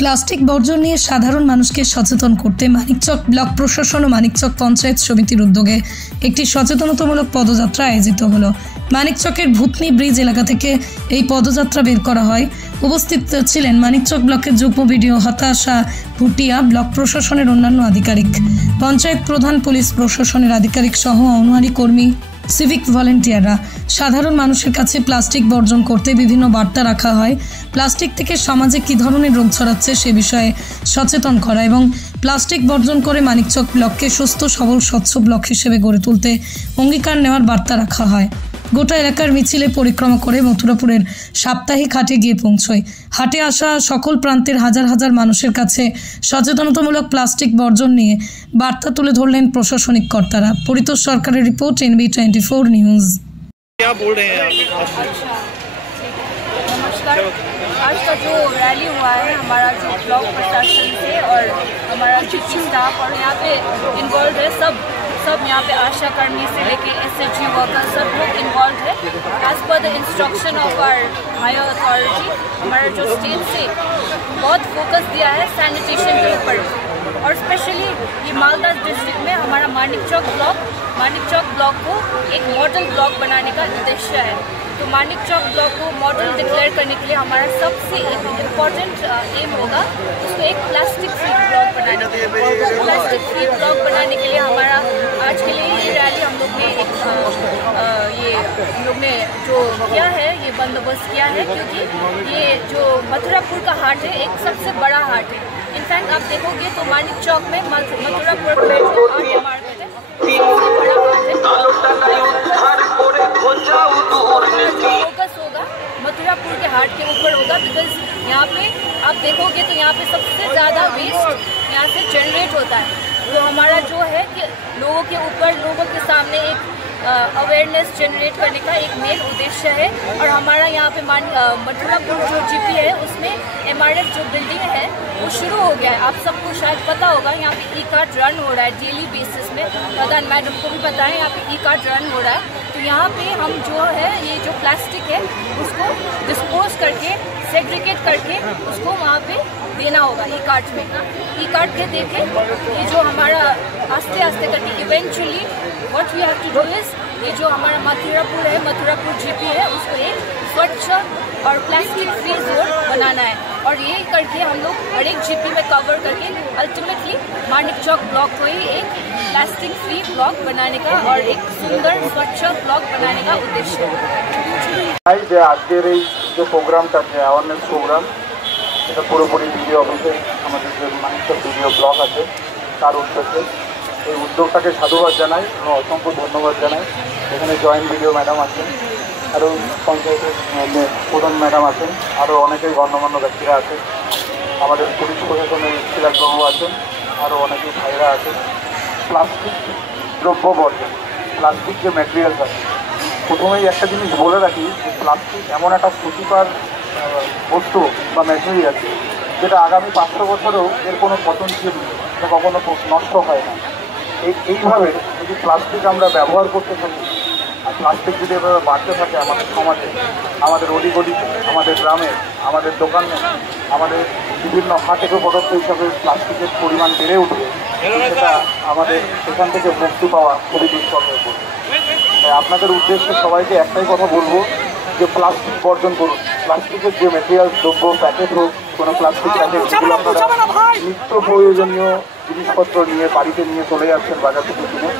Plastic বর্জন নিয়ে সাধারণ মানুষকে সচেতন করতে মানিকচক ব্লক প্রশাসন ও মানিকচক পঞ্চায়েত সমিতির উদ্যোগে একটি সচেতনতামূলক পদযাত্রা আয়োজিত হলো। মানিকচকের ভূতনি ব্রিজ এলাকা থেকে এই পদযাত্রা বের করা হয়। উপস্থিত ছিলেন মানিকচক ব্লকের যুগ্ম বিডিও হতাশা ভুটিয়া, ব্লক প্রশাসনের অন্যান্য আধিকারিক, পঞ্চায়েত প্রধান, পুলিশ প্রশাসনের আধিকারিক সহ অঙ্গনওয়াড়ি কর্মী, সিভিক ভলেন্টিয়াররা। সাধারণ মানুষের কাছে প্লাস্টিক বর্জন করতে বিভিন্ন বার্তা রাখা হয়। প্লাস্টিক থেকে সমাজে কী ধরনের রোগ ছড়াচ্ছে সে বিষয়ে সচেতন করা এবং প্লাস্টিক বর্জন করে মানিকচক ব্লককে সুস্থ সবল স্বচ্ছ ব্লক হিসেবে গড়ে তুলতে অঙ্গীকার নেওয়ার বার্তা রাখা হয়। গোটা এলাকার মিছিলে পরিক্রমা করে মথুরাপুরের সাপ্তাহিক হাটে গিয়ে পৌঁছয়। হাটে আসা সকল প্রান্তের হাজার হাজার মানুষের কাছে সচেতনতামূলক প্লাস্টিক বর্জন নিয়ে বার্তা তুলে ধরলেন প্রশাসনিক কর্তারা। পরিতোষ সরকারের রিপোর্ট, NB24 নিউজ। क्या बोल रहे हैं आप? नमस्कार। आज का जो रैली हुआ है हमारा जो ब्लॉक प्रशासन से और हमारा जितनी स्टाफ और यहाँ पे इन्वॉल्व है सब यहाँ पे आशा कर्मी से लेके SHG वर्कर सब लोग इन्वॉल्व है। As per the instruction of our higher authority हमारा जो स्टेट से बहुत फोकस दिया है सैनिटेशन के ऊपर, और स्पेशली ये मालदा डिस्ट्रिक्ट में हमारा मानिकचौक ब्लॉक को एक मॉडल ब्लॉक बनाने का उद्देश्य है। तो मानिकचौक ब्लॉक को मॉडल डिक्लेयर करने के लिए हमारा सबसे इम्पॉर्टेंट एम होगा उसको एक प्लास्टिक फ्री ब्लॉक बनाने के लिए। प्लास्टिक फ्री ब्लॉक बनाने के लिए हमारा आज के लिए ये रैली हम लोग ने जो किया है, ये बंदोबस्त किया है, क्योंकि ये जो मथुरापुर का हाट है एक सबसे बड़ा हाट है। इनफैक्ट आप देखोगे तो मानिकचौक में मथुरापुर में जो आर्ट मार्केट है फोकस होगा मथुरापुर के हाट के ऊपर होगा, बिकॉज यहाँ पे आप देखोगे तो यहाँ पे सबसे ज़्यादा वेस्ट यहाँ से जनरेट होता है। तो हमारा जो है कि लोगों के ऊपर, लोगों के सामने एक अवेयरनेस जनरेट करने का एक मेन उद्देश्य है। और हमारा यहाँ पे मथुरापुर जो GP है उसमें MRF जो बिल्डिंग है वो शुरू हो गया है। आप सबको शायद पता होगा यहाँ पे ई-कार्ट रन हो रहा है डेली बेसिस में। प्रधान मैडम को भी पता है यहाँ पे ई-कार्ट रन हो रहा है। तो यहाँ पे हम जो है ये जो प्लास्टिक है उसको डिस्पोज करके सेग्रीगेट करके उसको वहाँ पे देना होगा ई-कार्ट में। ई-कार्ट के देके ये जो हमारा आस्ते आस्ते करके eventually what we have to do is ये जो हमारा मथुरापुर GP है उसको एक स्वच्छ और प्लास्टिक फ्री जोन बनाना है। और ये करके हम लोग हर एक GP में कवर करके अल्टीमेटली मानिकचौक ब्लॉक को ही एक प्लास्टिक फ्री ब्लॉक बनाने का और एक सुंदर स्वच्छ ब्लॉक बनाने का उद्देश्य है। আজকের এই যে প্রোগ্রামটা আছে অ্যাওয়ারনেস প্রোগ্রাম, এটা পুরোপুরি ভিডিও অফিসে আমাদের যে মানিকচক ভিডিও ব্লক আছে তার উদ্দেশ্যে এই উদ্যোগটাকে সাধুবাদ জানাই এবং অসংখ্য ধন্যবাদ জানাই। এখানে জয়েন্ট ভিডিও ম্যাডাম আছেন, আরও পঞ্চায়েতের প্রধান ম্যাডাম আছেন, আরও অনেকেই গণ্যমান্য ব্যক্তিরা আছেন, আমাদের পুলিশ প্রশাসনের সিরাজবাবু আছেন, আরও অনেকেই ভাইরা আছেন। প্লাস্টিক দ্রব্য বর্জন, প্লাস্টিক যে ম্যাটেরিয়ালস আছে, প্রথমেই একটা জিনিস বলে রাখি যে প্লাস্টিক এমন একটা ক্ষতিকর বস্তু বা ম্যাটেরিয়াল যেটা আগামী 500 বছরেও এর কোনো পতনশীল এটা কখনো নষ্ট হয় না। এইভাবে যদি প্লাস্টিক আমরা ব্যবহার করতে থাকি আর প্লাস্টিক যদি এভাবে বাড়তে থাকে আমাদের সমাজে, আমাদের অলিগলিতে, আমাদের গ্রামে, আমাদের দোকানে, আমাদের বিভিন্ন হাটে পদার্থ হিসাবে প্লাস্টিকের পরিমাণ বেড়ে উঠবে, সেটা আমাদের সেখান থেকে মুক্তি পাওয়া খুবই দুষ্কর হয়ে পড়বে। আপনাদের উদ্দেশ্যে সবাইকে একটাই কথা বলবো যে প্লাস্টিক বর্জন করুন। প্লাস্টিকের যে ম্যাটেরিয়াল দ্রব্য, প্যাকেট হোক, কোনো প্লাস্টিক প্যাকেট, যেগুলো আপনারা নিত্য প্রয়োজনীয় জিনিসপত্র নিয়ে বাড়িতে নিয়ে চলে যাচ্ছেন বাজার থেকে কিনে,